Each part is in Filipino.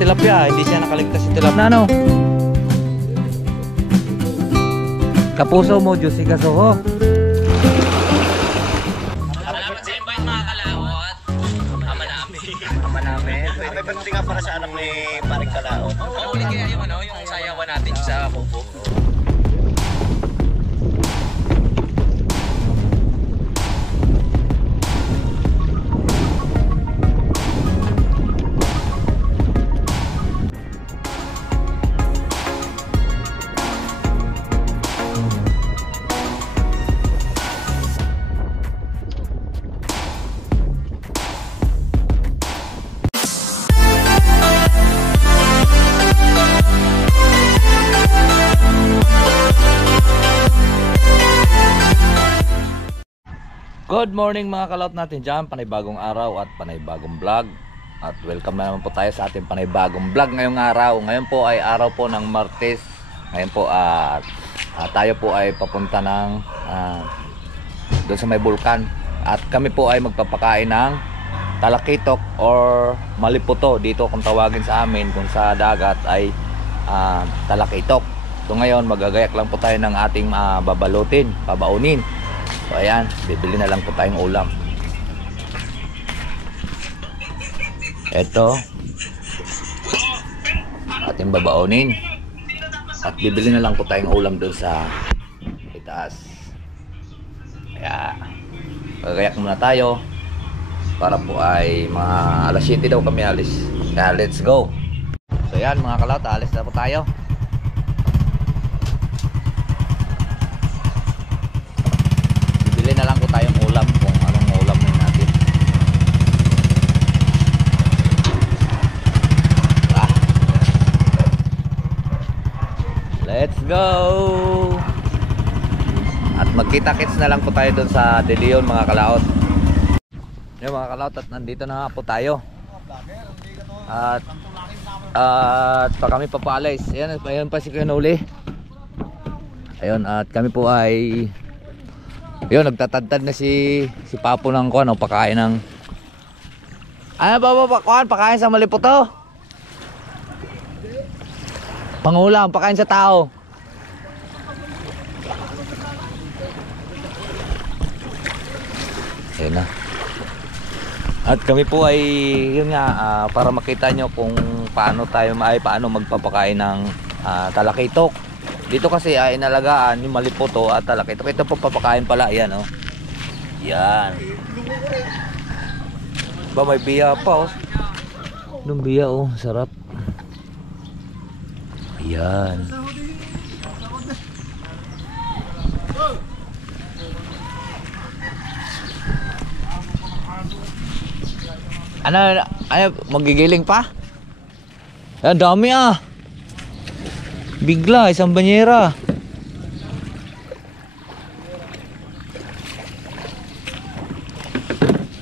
tilapia, hindi siya nakaligtas sa tilapia. Ano? Kapuso mo, Juicy Kasuho. Salamat sa invite mga kalawat. Ama namin. Ama namin. May panunti nga para sa anak ni Paring Kalaot. Uli kaya yung ano, yung sayawan natin sa bubog. Good morning mga kalaot natin dyan, panibagong araw at panibagong vlog. At welcome na naman po tayo sa ating panibagong vlog ngayong araw. Ngayon po ay araw po ng Martes. Ngayon po tayo po ay papunta ng doon sa may bulkan. At kami po ay magpapakain ng talakitok or maliputo dito kung tawagin sa amin. Kung sa dagat ay talakitok. So ngayon magagayak lang po tayo ng ating babalutin, babaunin. So ayan, bibili na lang po tayong ulam. Ito ating babaunin. At bibili na lang po tayong ulam doon sa itaas. Kaya magagayak muna tayo para po ay mga alas 7 daw kami alis. Kaya let's go. So ayan mga kalaot, alis na po tayo. Na lang po tayong ulam kung anong ulam na natin. Let's go. At magkita-kits na lang po tayo doon sa De Leon mga kalaot. Yung mga kalaot, at nandito na po tayo. At pa kami papaalis. Ayan pa si Kuya Noli. Ayun, at kami po ay yun, nagtatadtad na si Papo ng kuwan, pakain ng ano ba kuwan, pakain sa maliputo, pangulam, pakain sa tao. Ayun na. At kami po ay yun nga, para makita nyo kung paano magpapakain ng talakitok. Dito kasi ay inalagaan yung maliputo at talakitok. Ito po papakain pala. Ayan oh. Yan. Ba may biya pa oh. Nung biya oh. Sarap. Ayan. Ano magigiling pa? Ayan dami ah. Bigla, isang banyera.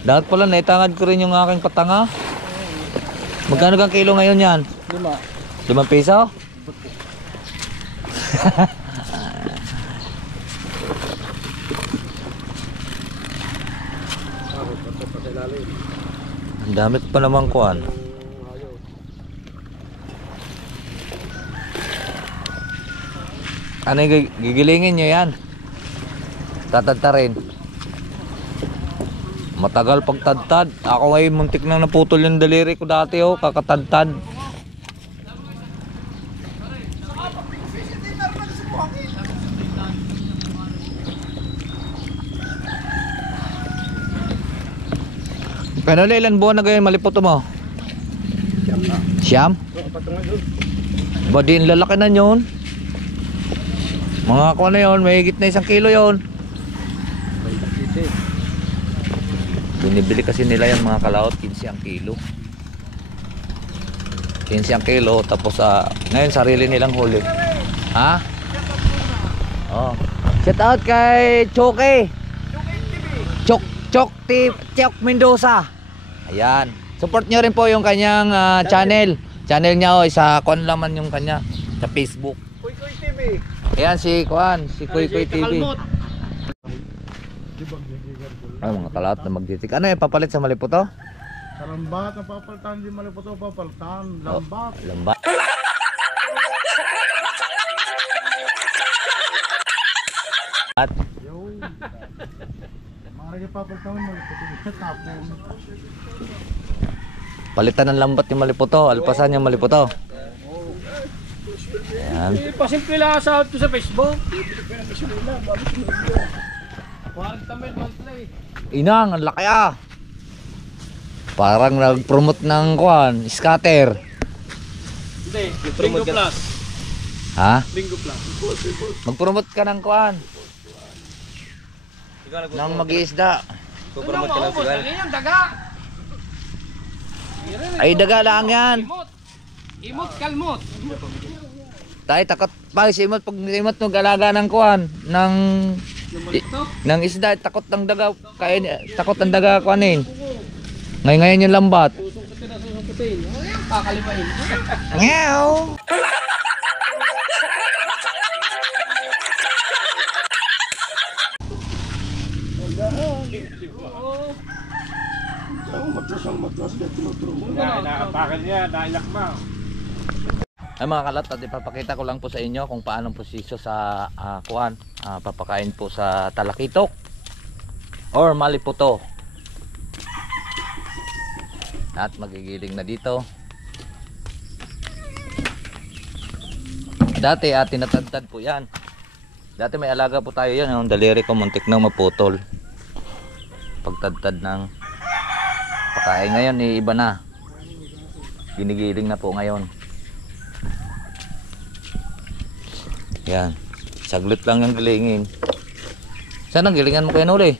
Dapat pala naitangad ko rin yung aking patanga. Magkano kang kilo ngayon yan? 5 piso? Ang dami pa naman kuwan. Ano yung gigilingin nyo yan? Tatadtarin. Matagal pagtadtad. Ako ngayon muntik nang naputol yung daliri ko dati oh. Kakatadtad. Pero ilan buwan na ganyan maliputo mo? Siyam? Ba di lalaki na yun? Mga kuha na yun, may higit na 1 kilo yun. Binibili kasi nila yung mga kalaot 15 ang kilo. 15 ang kilo. Tapos ngayon sarili nilang huli. Ha? Oh. Shout out kay Choke Chok Mendoza. Ayan. Support nyo rin po yung kanyang channel. Channel niya oh, isa kon laman yung kanya sa Facebook. Kuy TV. Ayan si Kuy TV. Ay mga kalaot na magtitik. Ano yung papalit sa maliputo? Lambat ang papaltan, di maliputo papaltan. Lambat. Lambat. At Yo. Marami papaltan, maliputo. Tapon. palitan ng lambat yung maliputo, alpasan yung maliputo. Ayan. Pasimple lang sa to sa Facebook. 40 mil monthly. Inang, ang laki ah. Parang nag-promote ng kuan, scatter. Hindi, Bingo Plus. Ha? Bingo Plus. Mag-promote ka ng kuan. Nang mag-iisda. Promote ka lang sigal. Yan, daga. Ay, daga lang yan. Imot. Imot, kalmot. Tayo, takot pa. Si Imot, pag Imot nung galaga ng kuan, ng isda, takot ng daga. Kaya, takot ng daga kuanin. Ngayon yung lambat. Susukutin na susukutin. Kakalipain. Meow! Nakapakal niya, nailak mo. Ay mga kalat, at ipapakita ko lang po sa inyo kung paano proseso sa kuan, papakain po sa talakitok or maliputo. At magigiling na dito. Dati tinatadtad po yan. Dati may alaga po tayo yan, yung daliri ko muntik nang maputol. Pagtadtad ng pakain ngayon, iba na. Ginigiling na po ngayon. Yan. Saglit lang yung gilingin. Saan ang gilingan mo kayo nuli?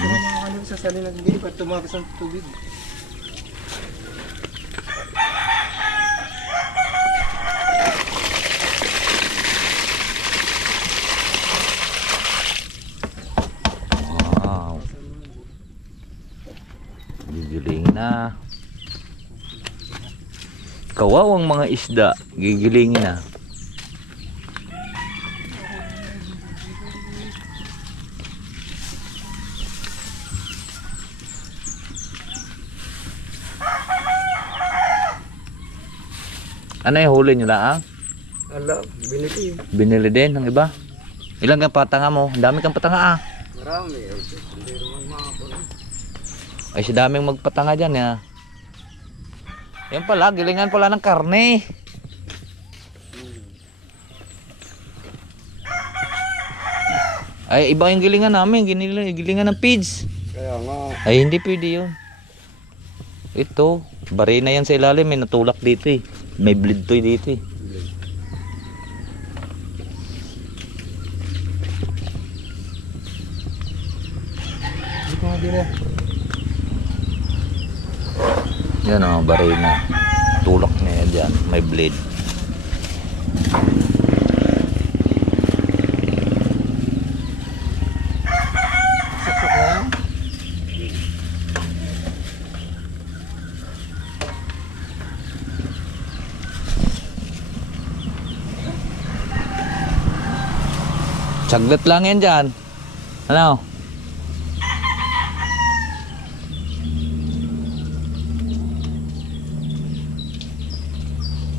Ano sa salin ng gilip at tumakas ang tubig. Wow. Gigiling na. Kawawang mga isda, gigilingin na. Ano yung huli nyo lang? Ala, binili. Binili din ng iba? Ilan kang patanga mo? Ang dami kang patanga ah. Marami. Hindi naman mga po. Ay si daming magpatanga dyan ya. Yan pala, gilingan pala ng karne. Ay iba yung gilingan namin, gilingan ng pigs. Kaya nga. Ay hindi pwede yun. Ito, barina yan sa ilalim, may natulak dito eh. May bleed to dito eh. Dito nga din eh. Yan o, barina. Tulak niya dyan, may bleed. Saksak lang. Saglit lang yan dyan. Ano?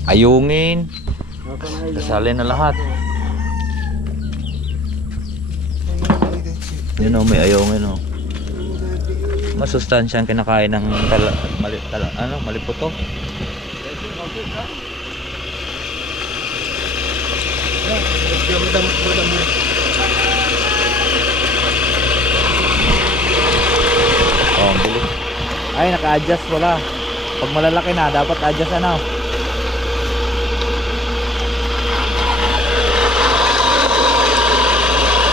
Ayungin. Kasalin na lahat. Yun o, may ayungin o. Masustansyang kinakain ng maliputo. Oh, ang bilis. Ay, naka-adjust wala. Pag malalaki na, dapat adjust ano.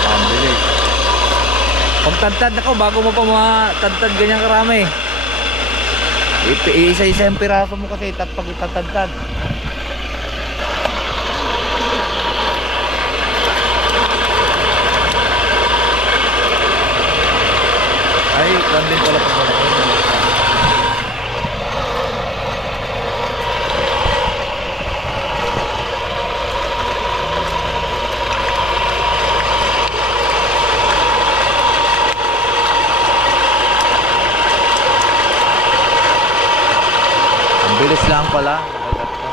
Ang bilis. Pagtadtad ako, bago mo pa matadtad ganyan karami. Isa-isa yung piraso mo kasi pag itatadtad. Ay, din pala pag malaki. pala. Dagat to.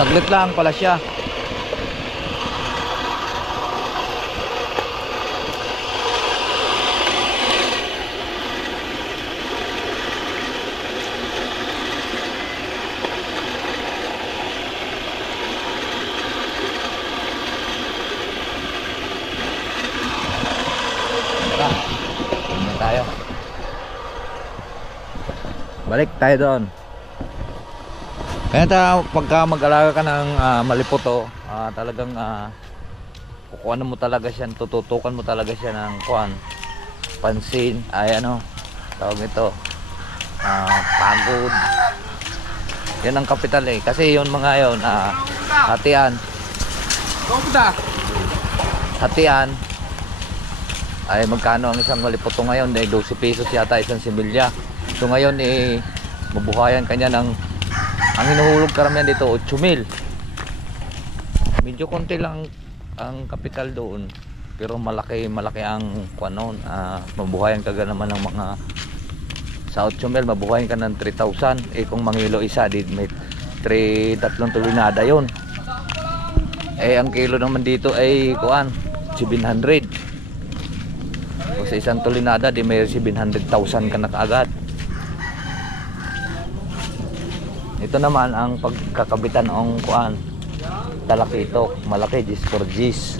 Saglit lang pala siya. Tayo. Balik tayo doon. Kaya pagka mag-alaga ka ng maliputo, talagang kukuhanan mo talaga siya, tututukan mo talaga siya ng pansin, ay ano, tawag nito, pagod. Yan ang kapital eh, kasi yun mga yun, hatian, ay magkano ang isang maliputo ngayon, 12 pesos yata isang similya. So ngayon mabuhayan kanya ng, ang hinuhulog karamihan dito 8,000. Medyo konti lang ang kapital doon, pero malaki ang mabuhayan ka naman ng mga, sa 8,000 mabuhayan ka ng 3,000. Kung mangilo isa may 3 tulinada yon. Ang kilo naman dito ay 700. O sa isang tulinada may 700,000 ka na kaagad. Ito naman ang pagkakabitan ng talakitok, malaki, Gis for Gis.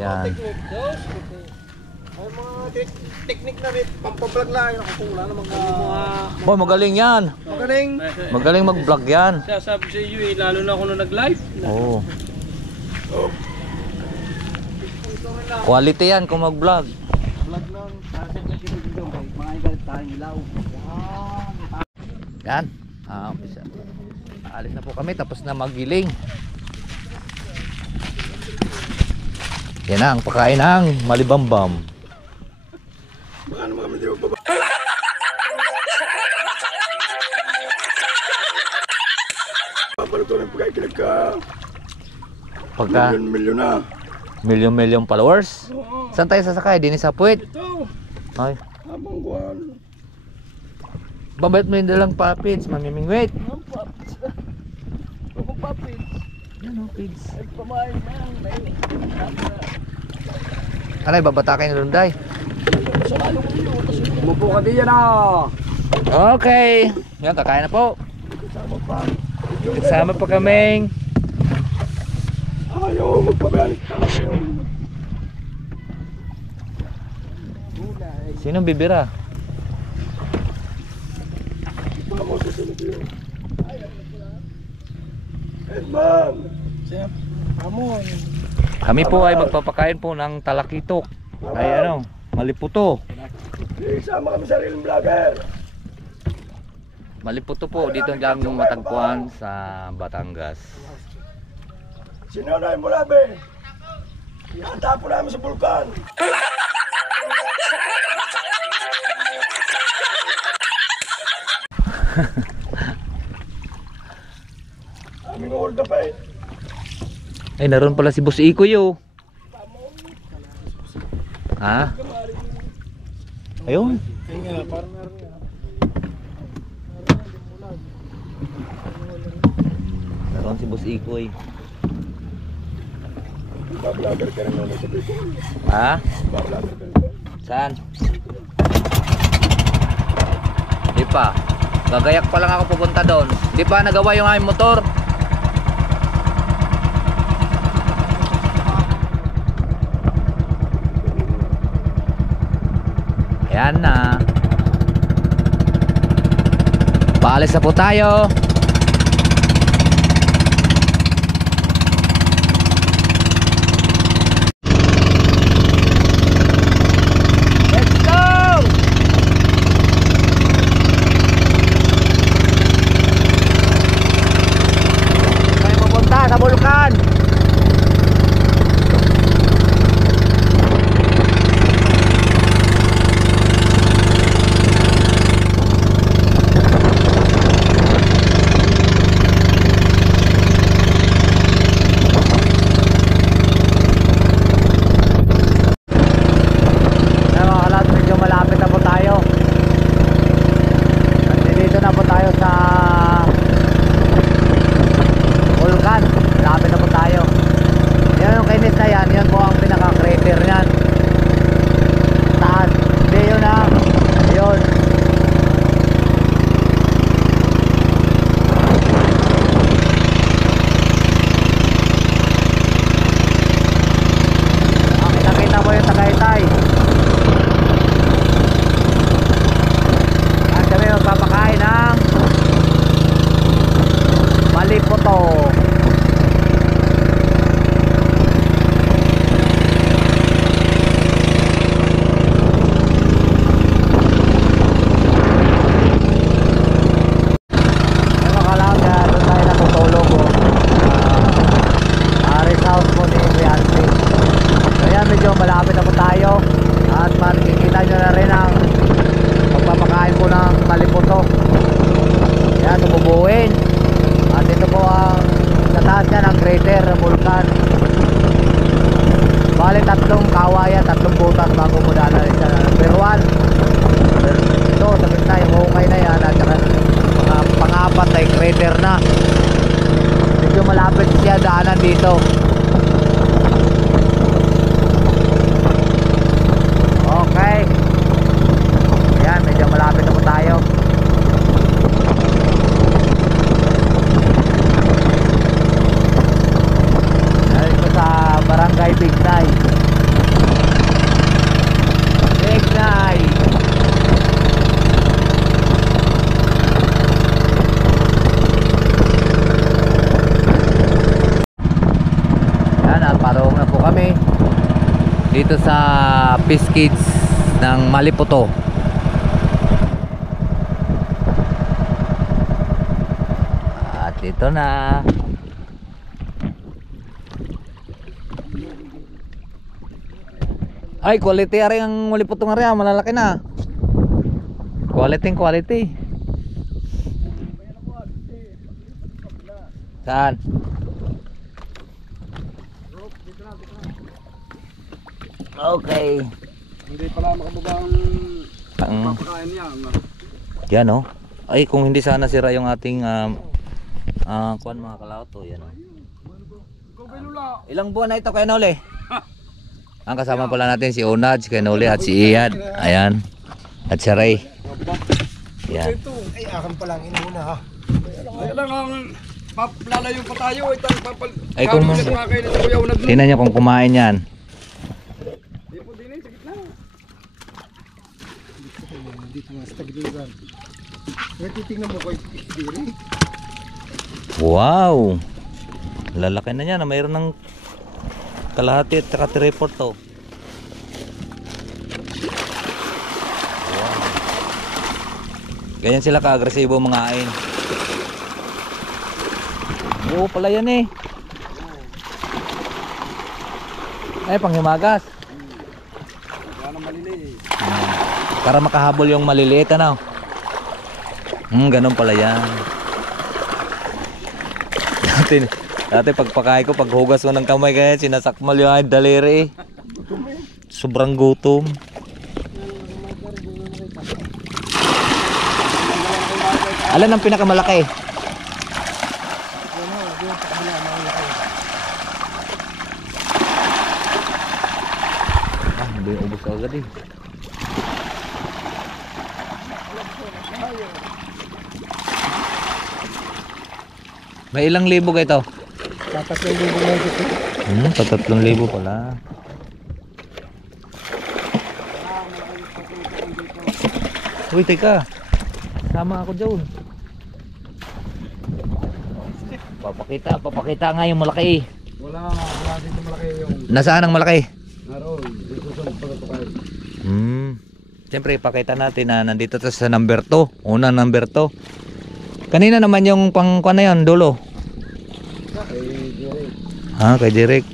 Yan. Ay mga technique na rin, pampablog lang, wala namang Boy, magaling yan. magaling. Magaling mag-vlog yan. Siya sabi sa iyo lalo na kung nag-live. Oo. Quality yan kung mag-vlog. Vlog lang, kasi dito, mga igalit tayong ilaw. Yan. Umpisa. Alis na po kami, tapos na magiling. Yan na ang pagkain ng malibambam. Pagka Milyon na. milyon followers. Saan tayo sasakay? Dini sa puwit. Ito. Ay. Abang kuhan. Babait mo yung dalang papids, mamimingwit. Kung papit. Yan o, pids. Ay pamain na. Alay, babatakin na lunday. Umupo ka diyan Okay. Yan, kakain na po. Kasama pa kaming Ayaw, magpabalik tayo. sinong bibira? Vamos, susunod yun. Edman! Kami po ay magpapakain po ng talakitok. Ay ano, maliputo. Isama kami sariling vlogger. Maliputo po, dito lang matagpuan sa Batangas. Sinanay mo labi. Ihanda po namin sa bulkan. Aming hold up eh. Ay, naroon pala si Boss Ikoy oh. Ha? Ayun. Naroon si Boss Ikoy. Vlogger ka rin naman sa Bicol. Ha? Vlogger ka rin. Saan? Di pa. Gagayak pa lang ako pupunta doon. Di pa nagawa yung aming motor. Ayan na. Paalis na po tayo. Tagaytay. At kami magpapakain ng Maliputo. Malapit na po tayo at makikita nyo na rin ang pagpapakain po ng Maliputo. Yan, tumubuin. At ito po ang nataas niya ng crater ng vulkan. Bali tatlong kawayan, tatlong butas bago mo dala rin siya. Number 1 ito, sa gitna yung hukay na yan. At saka pang-apat ay crater na. Medyo malapit siya daanan dito. Okay. Ayan, medyo malapit na po tayo. Dito sa Barangay Bignay. Bignay. Ayan, at parong na po kami dito sa Peace Kids ng Maliputo. At ito na. Ay, quality ari ang Maliputo nga rin, malalaki na. Quality. Saan? Okay. Hindi pala makababang papakain niya. Yan oh. Ay, kung hindi sana sira yung ating kuan mga kalaot to, yan oh. Ilang buwan na ito kay Noli? Ang kasama pala natin si Unad, si Noli at si Iyad. Ayan. At si Ray. Yan. Ay, akan pa lang inuna ha. Ay lang ang lalayo pa tayo. Ay, kung tingnan nyo kung kumain yan. Dito nga sa tagiliran. Kaya titignan mo ko diri. Wow. Lalaki na yan. Mayroon ng kalahati at saka 3/4 to. Wow. Ganyan sila ka-agresibo mga ain. Oo pala yan eh. Ay, panghimagas. Yan ang malili. Para makahabol yung maliliit ano. Ganun pala yan. Dati pagpakain ko, paghugas ko ng kamay kaya sinasakmal yung daliri eh. Sobrang gutom. Alin ang pinakamalaki? Hindi yung ubos agad eh. May ilang libo ka ito? Tatatlong libo lang dito. 3,000 pala. Uy, teka. Sama ako dyan. Papakita nga yung malaki. Wala dito malaki yung Nasaan ang malaki? naroon. Dito sa pagpapakain. Siyempre, ipakita natin na nandito to sa number 2. Unang number 2. Kanina naman yung pangkuan na yun, dulo. Kay Jerry. Kay Derek.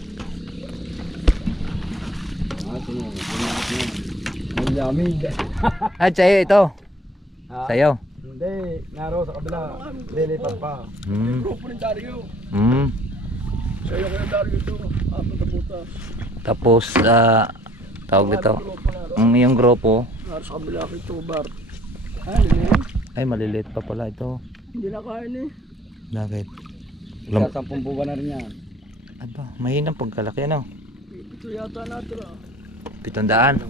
Ang yummy. At sa'yo ito. Sa'yo. Hindi, naroon sa kabila. Lilipat pa. Grupo ni Dario. Sa'yo kaya Dario ito. Apat na puta. Tapos, tawag dito. Yung grupo. Naroon sa kabila ito, bar. Ay, maliliit pa pala ito. Hindi na kain eh. Bakit? Sa 10 buwan na rin yan. Aba, mahinang pagkalaki ano? Ito yata natira. 700.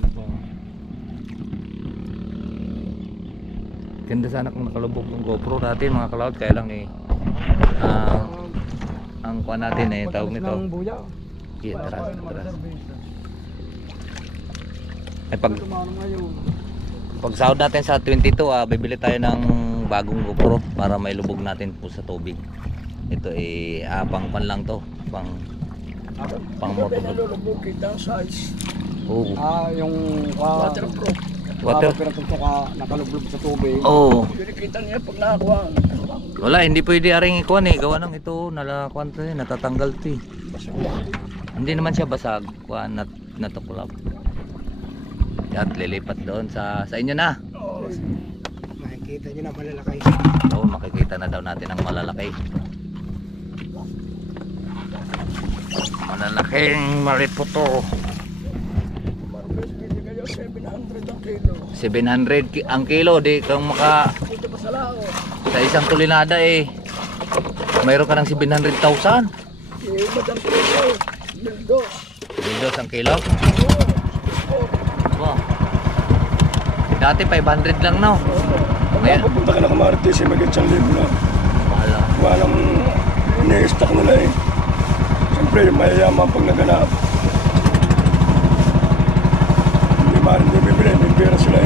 Ganda sana kung nakalubog yung GoPro dati mga kalaot. Kaya lang eh ang kuha natin eh, tawag nito. Ng buya. Yeah, tara. Ay pag Tumano ngayon. pag sahod natin sa 22, bibili tayo ng bagong GoPro para mailubog natin po sa tubig. Ito pang pan lang to, pang motor. Nalulubog kita ang size. Oo. Yung waterproof. Water. Pero kung ka nakalublob sa tubig. Oo. Kinikita niya pag nakakuha. Wala, hindi pwede aring ikuan gawa ng ito, nalakuan to natatanggal to Hindi naman siya basag, kuan natuklap. At lilipat doon sa inyo na. Makikita niyo na malalaki. Oo, makikita na daw natin ang malalaki. Malalaking mariputo. Marcos, pwede kayo 700 ang kilo. 700 ang kilo, di kang maka Dito pa sa lao. sa isang tulinada mayroon ka ng 700,000. Madam Preso, Bildos. Bildos ang kilo. Wow. Dati 500 lang no. Ngayon, Pupunta ka na Camartes, mag-1,000 na. mahal. Walang ini-stock nila Siyempre, yung mayayaman pag naganap. Hindi maaaring hindi bibili, may pera sila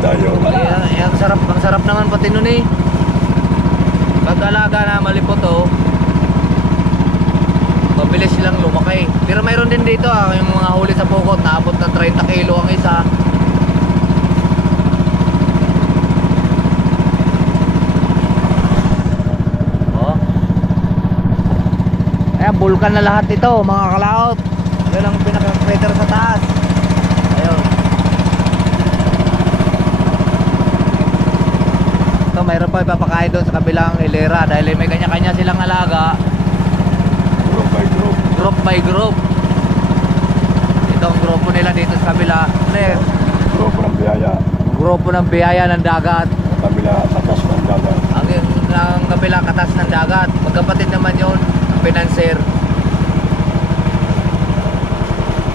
tayo. Ang sarap naman pati nun Pag-alaga na maliputo, mabilis silang lumaki. Pero mayroon din dito yung mga huli sa pukot, naabot ng 30 kilo ang isa. Oh. Ayan, bulkan na lahat ito mga kalaot. Yan ang pinaka-crater sa taas. Ayun. Ito mayroon pa ipapakain doon sa kabilang hilera dahil may kanya-kanya silang alaga. Group by group. Group by group. Ito ang grupo nila dito sa kabila. Grupo ng biyaya. Grupo ng biyaya ng dagat. Kabila, takas ng dagat. Ang kabila katas ng dagat. Magkapatid naman yun. Ang pinanser.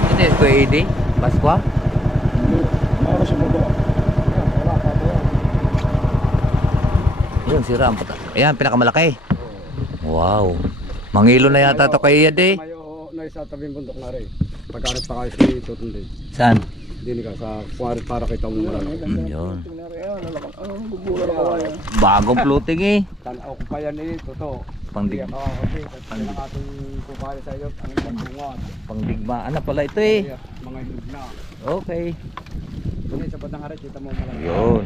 Ito yung Kuya Edi Pasqua. Para sa baba. Yun, sira ang puta. Ayan, pinakamalaki. Wow. Mangilo na yata ito kay Edi. Mayo na isa tabing bundok na rin. Pagkarap pa kayo si Tutun din. Saan? Hindi ka sa kuwarit para kita mo lang. Yun. Anong gugulo na kawayan? Bagong floating Tanaw ko pa yan Toto. Pangdig Hindi ako kasi kasi ng ating kupali sa iyo ang pagbungat. pangdigmaan na pala ito Mga hinog na. Okay. Kung sa batang harit, kita mo malaki. Yun.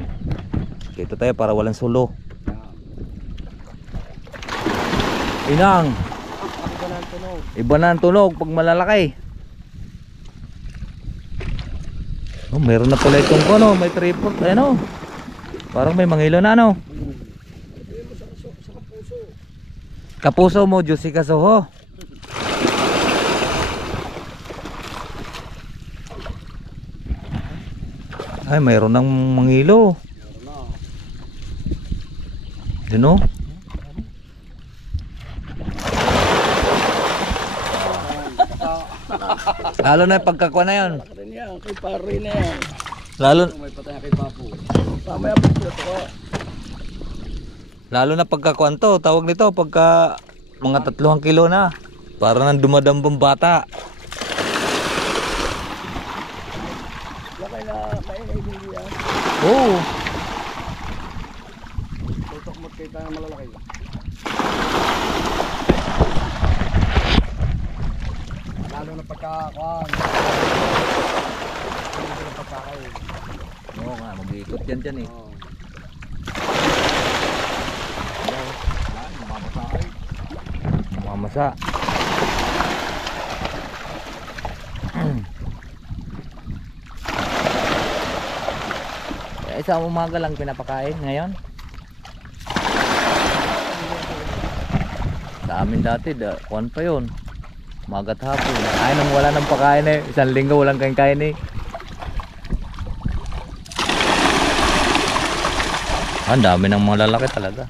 Dito tayo para walang sulo. Inang. Ako na ang tunog. Iba na ang tunog pag malalaki. Oh, meron na pala itong may tripod. Ayan parang may mangilo na Kapuso mo, Juicy Kasoho. Ay, mayroon ng mangilo. Yun Lalo na yung pagkakuha na yun. Kay pare na yan. Lalo, May patay kay Papo. Mamaya po ito ko. lalo na pagkakuha to, tawag nito pagka mga 3 kilo na. Para nang dumadambang bata. Lakay na maingay din yan. Oo. Tutok mo kita na malalaki. Lalo na pagkakuan. Lalo na pagkakain. Oo nga, mag-iikot yan dyan Oo. Mamasa. Isang umaga lang pinapakain ngayon. Sa amin dati, kuwan pa yun. Umaga at hapon. Ay, nang wala ng pakain 1 linggo walang kain-kain Ang dami ng mga lalaki talaga.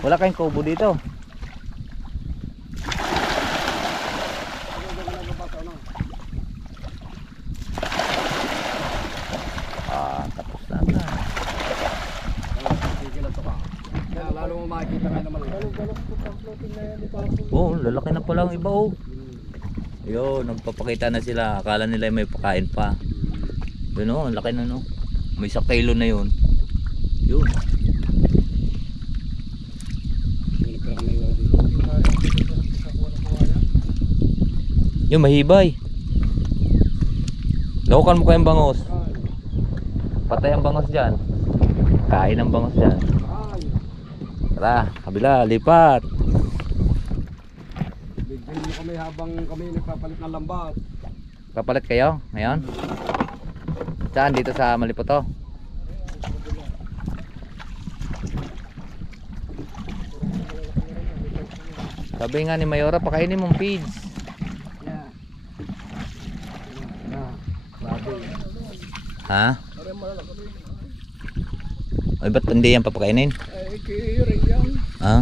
Wala kayong kubo dito. Tapos na. Oh, lalaki na pala ang iba oh. Yun, nagpapakita na sila. Akala nila may pakain pa. Yun oh, ang laki na no. May 1 kilo na yun. Yun. Yung mahibay. Lawakan mo kayong bangos. Patay ang bangos dyan. Kain ang bangos dyan. Tara, kabila, lipat. Bigyan mo kami habang kami nagpapalit ng lambat. Papalit kayo ngayon? Saan? Dito sa Malipoto? Sabi nga ni Mayora, pakainin mong feeds. Yeah. Baboy. Ha? Ay, ba't hindi yan papakainin? Ay, kiri yan. Ha?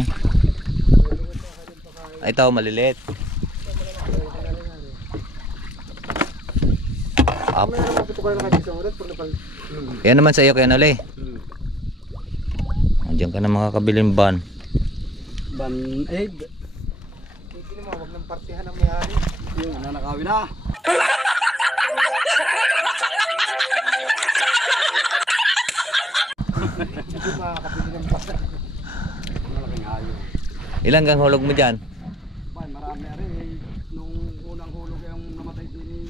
Ay, ito, maliliit. Up. Yan naman sa iyo kaya nali. Andiyan ka na makakabiling ban. Ban-aid. Hindi mo, wag nang partihan ang may-ari. Yung nanakawin na. Hindi makakapili ng basta. Malaking hayop. Ilan kang hulog mo dyan? Bay, marami rin. Nung unang hulog yung namatay din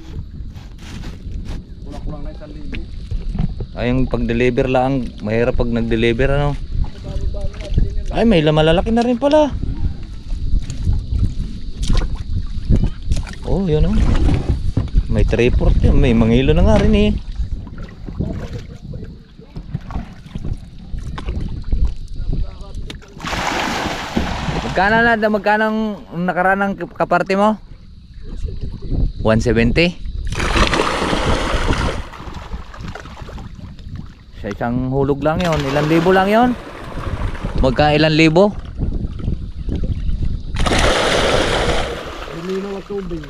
kulang-kulang na 1,000. Ay, yung pag-deliver lang, mahirap pag nag-deliver ano. Ay, may malalaki na rin pala. Oh, yun oh. May 3/4 yun, may mangilo na nga rin eh. Magkano ang nakaraan ng kaparte mo? 170? Sa isang hulog lang yon, ilang libo lang yon? Magka ilang libo? Hindi na matubig.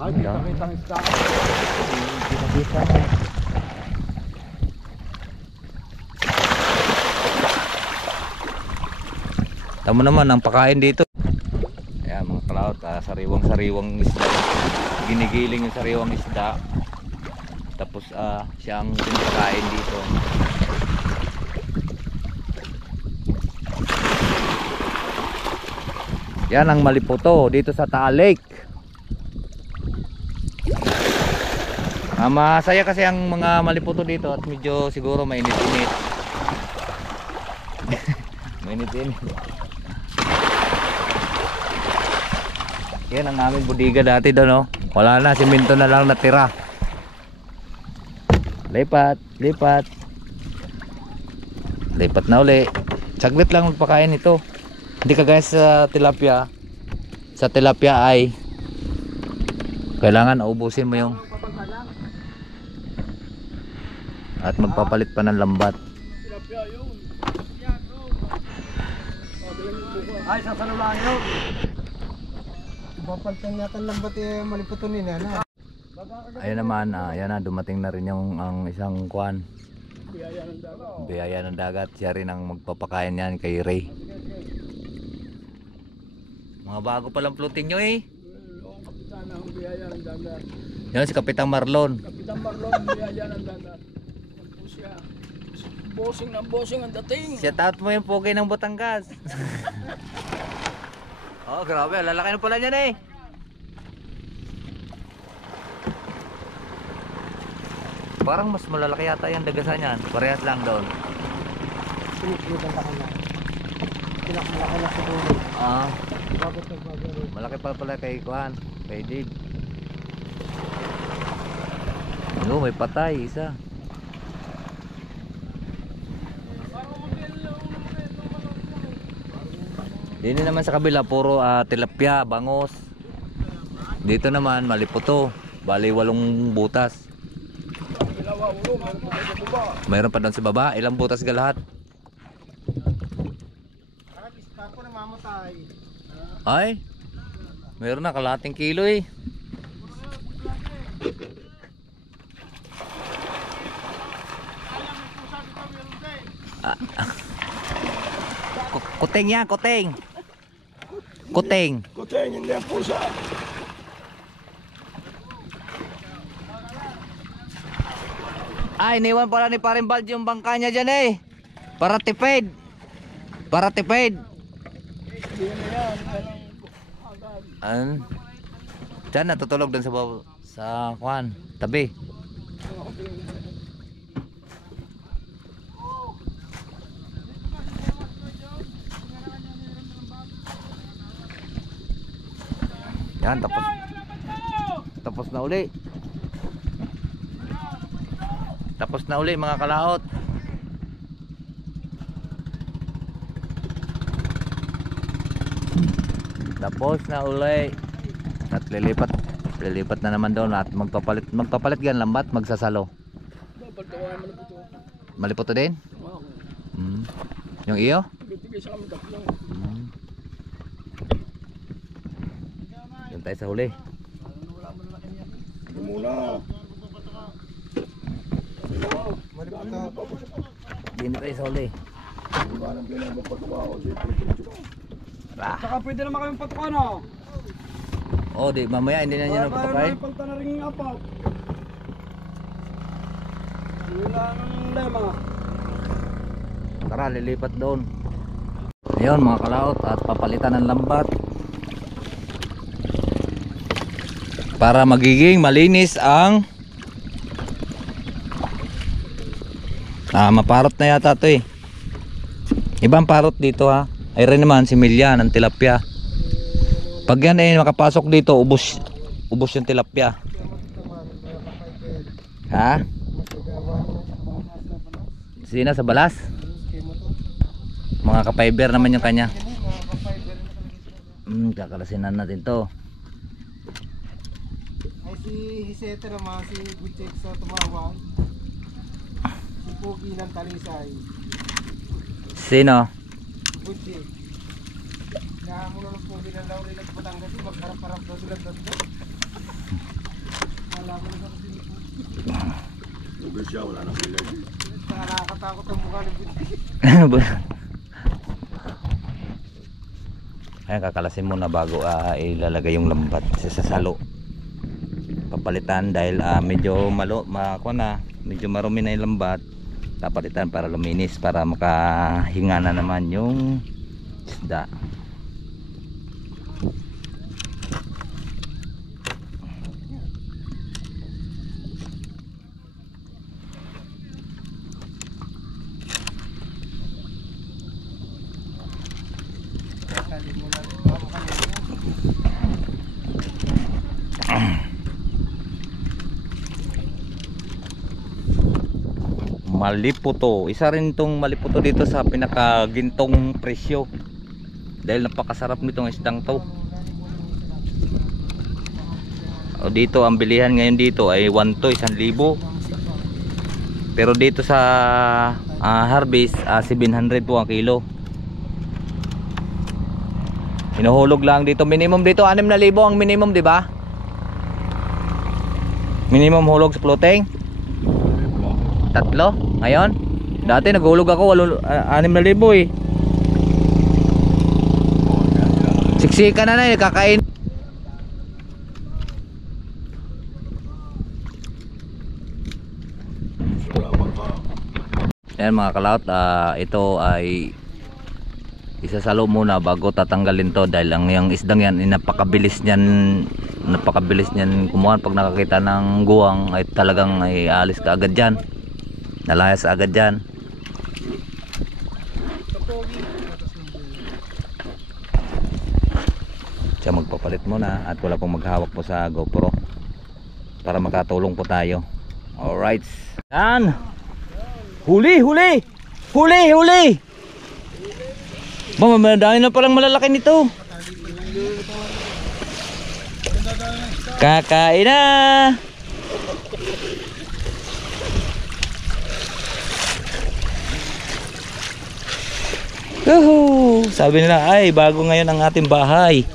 Ay, kita-kitang isda. Tama naman ang pakain dito. Ayan mga kalaot, sariwang-sariwang isda. Ginigiling yung sariwang isda. Tapos siya ang pinakain dito. Yan ang Malipoto dito sa Taal Lake. Masaya kasi ang mga Malipoto dito at medyo siguro mainit-init. Mainit-init. Yan ang aming bodega dati doon, no? Wala na, simento na lang natira. Lipat, lipat. Lipat na uli. Saglit lang magpakain ito. Hindi kagaya sa tilapia. Sa tilapia ay kailangan ubusin mo yung at magpapalit pa ng lambat. Ay, sa salulaan yun. Papalitan natin lambat Malipoto nila na. Ayun naman, yan na, dumating na rin yung ang isang kuan. Biyaya ng dagat. Siya rin ang magpapakain yan kay Ray. Mga bago palang floating nyo eh. Kapitan ang biyaya ng dagat. Yan si Kapitang Marlon. Kapitan Marlon, biyaya ng dagat. Yan po siya. Bossing ng bossing ang dating. Shout out mo yung pogi ng Batangas. Oh, grabe, lalaki na pala niyan eh. Parang mas malalaki yata yung dagasan niyan. Parehas lang doon. Siniklitan ka na. Pinakalaki na siguro. Bakit nagbago? Malaki pa pala kay Kuan, kay Dave. Ano, may patay isa. Dito naman sa kabila puro tilapia, bangos. Dito naman Malipoto, bali 8 butas. Mayroon pa doon sa baba, ilang butas ka lahat? Ako na mamatay. Ay, mayroon na kalahating kilo eh. Kuting yan, kuting. Kuting. Kuteng, hindi ang pusa. Ay, iniwan pala ni Paring Bald yung bangka niya dyan eh. Para tipid. Para tipid. Diyan natutulog dun sa kuan, tabi. Yan, tapos na uli. Tapos na uli mga kalaot. Tapos na uli. At lilipat na naman doon at magpapalit gan lambat, magsasalo. Malipot to din? Yung iyo? Yan tayo sa huli. Dito tayo sa huli. Saka pwede naman kami patukan, no? Oh, di mamaya hindi na niyo napapakain. Palta na rin yung apaw. Yun lang ang lema. Tara, lilipat doon. Ayun mga kalaot, at papalitan ng lambat para magiging malinis ang maparot na yata to eh. Ibang parot dito ha. Ay rin naman si Milya ng tilapia. Pag yan ay makapasok dito, ubos yung tilapia. Ha? Sina sa balas? Mga ka-fiber naman yung kanya. Kakalasinan natin to. Ay si Hisete naman, si Gucek sa tumawang. Si Pogi ng Talisay. Sino? Gucek. Nahamulo ng Pogi ng Laurel at Batangas. Magharap-harap daw sila doon. Malaman na kasi ni Pogi. Yung siya, wala nang pilay. Nakakatakot ang mukha ng Gucek. Ayan, kakalasin muna bago ilalagay yung lambat sa salo. Papalitan dahil medyo medyo marumi na yung lambat. Papalitan para luminis, para makahinga na naman yung isda. Maliputo, isa rin tong maliputo dito sa pinakagintong presyo dahil napakasarap nitong isdang to. O dito ang bilihan ngayon dito ay 1 to 1,000, pero dito sa harvest 700 po ang kilo. Hinuhulog lang dito, minimum dito 6,000 ang minimum, di ba? Minimum hulog sa floating 3 ngayon. Dati naghulog ako 6,000 eh. Siksika na kakain. Ayan mga kalaot, ito ay isasalo muna bago tatanggalin to dahil ang yung isdang yan napakabilis niyan kumuha. Pag nakakita ng guwang ay talagang ay alis ka agad dyan, nalayas agad dyan. Siya magpapalit muna at wala pong maghawak po sa GoPro para makatulong po tayo. Alright, yan, huli dahil na palang malalaki nito. Kakain na. Sabi nila ay bago ngayon ang ating bahay.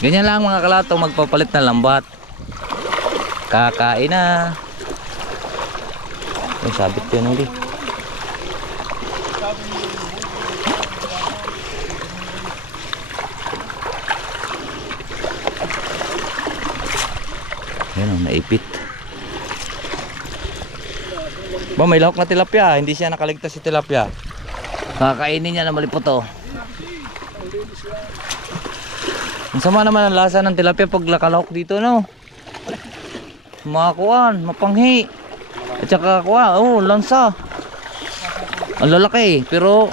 Ganyan lang mga kalato, magpapalit ng lambat. Kakain na. Ay, sabit yun ulit. Ayan o, naipit. Ba, may lahok na tilapia. Hindi siya nakaligtas si tilapia. Kakainin niya na malipot o. Ang sama naman ang lasa ng tilapia pag nakalahok dito, no? Makakuan, mapanghi. At saka kuha, oh, lansa. Ang lalaki, pero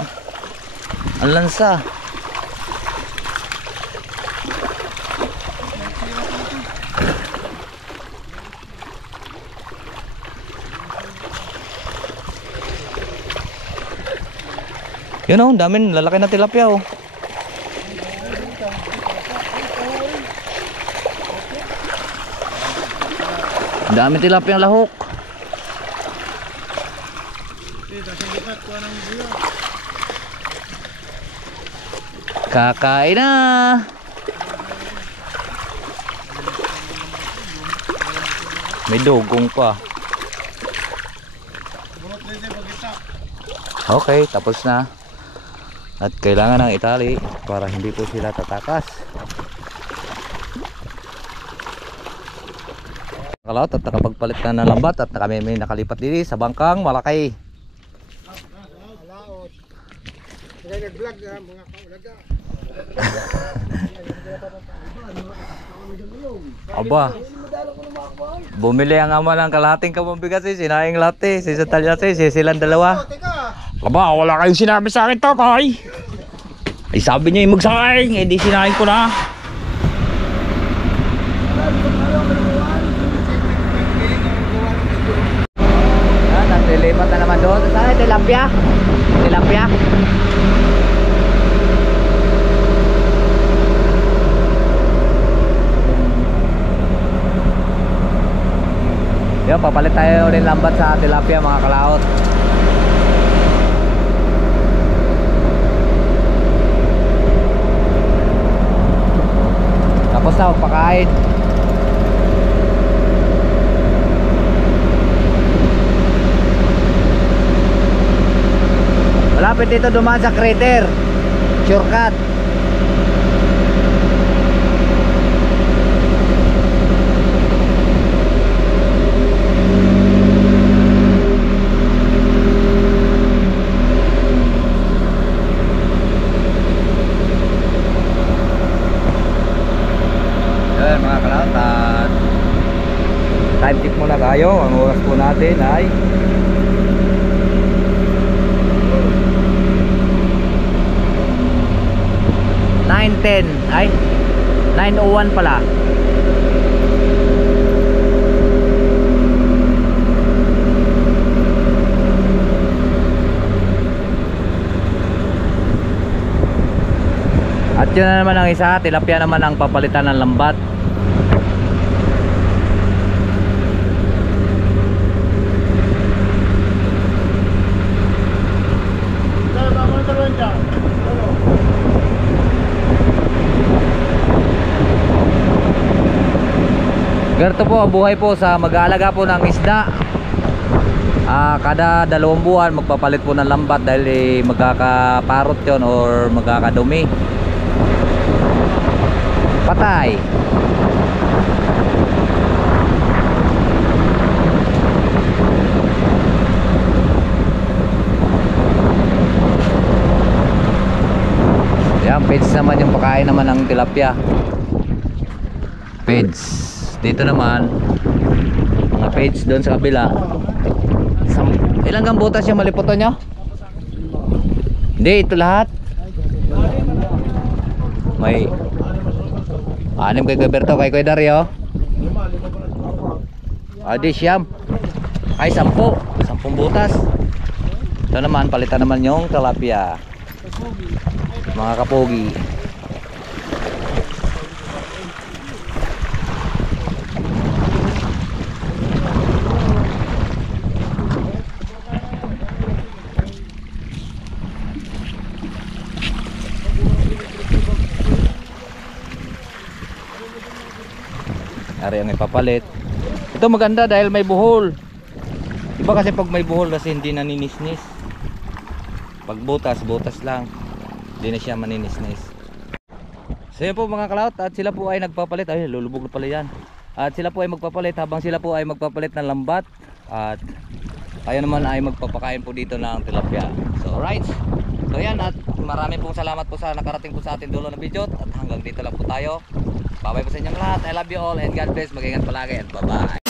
ang lansa. Yun oh, daming lalaki na tilapia oh. Dami tilapia ang lahok. Kakain na. May dugong pa. Okay, tapos na. At kailangan ng itali para hindi po sila tatakas. Kalot at nakapagpalit na ng lambat at kami may nakalipat dito sa bangkang malaki. Laot. Kaya nag-vlog mga kaulaga. Aba, bumili ang ama ng kalahating kamang bigas eh, sinaing lahat eh, si Santalyas eh, silang dalawa. Aba, wala kayong sinabi sa akin, Tokoy. Ay sabi niya yung magsaing, eh di sinaing ko na. Naglilipat na naman doon. Saan yung tilapia? Tilapia? Yan, papalit tayo rin lambat sa tilapia mga kalaot. Tapos na magpakain. Malapit dito dumaan sa crater. Shortcut. Yan mga kalatan. Time check muna tayo. Ang oras po natin ay 9:10 ay 9:01 pala. At yun na naman ang isa, tilapia naman ang papalitan ng lambat. Ganito po ang buhay po sa mag-aalaga po ng isda. Kada 2 buwan magpapalit po ng lambat dahil magkakaparot yon or magkakadumi. Patay. Yan, peds naman yung pakain naman ng tilapia. Peds. Dito naman mga page doon sa kabila. Ilang gambutas yung maliputan nyo? Hindi, ito lahat. May 6 kay Gaberto, kay Kuya Dario. Adi siyam. Ay 10 butas. Ito naman, palitan naman yung tilapia. Mga kapogi. Ari ang ipapalit. Ito maganda dahil may buhol. Iba kasi pag may buhol kasi hindi naninisnis. Pag butas, butas lang. Hindi na siya maninisnis. So yun po mga kalaot, at sila po ay nagpapalit. Ay, lulubog na pala yan. At sila po ay magpapalit habang sila po ay magpapalit ng lambat. At tayo naman ay magpapakain po dito ng tilapia. So alright. So yan, at marami pong salamat po sa nakarating po sa ating dulo ng video. At hanggang dito lang po tayo. Bye bye po sa inyong lahat. I love you all and God bless. Mag-ingat palagi and bye bye.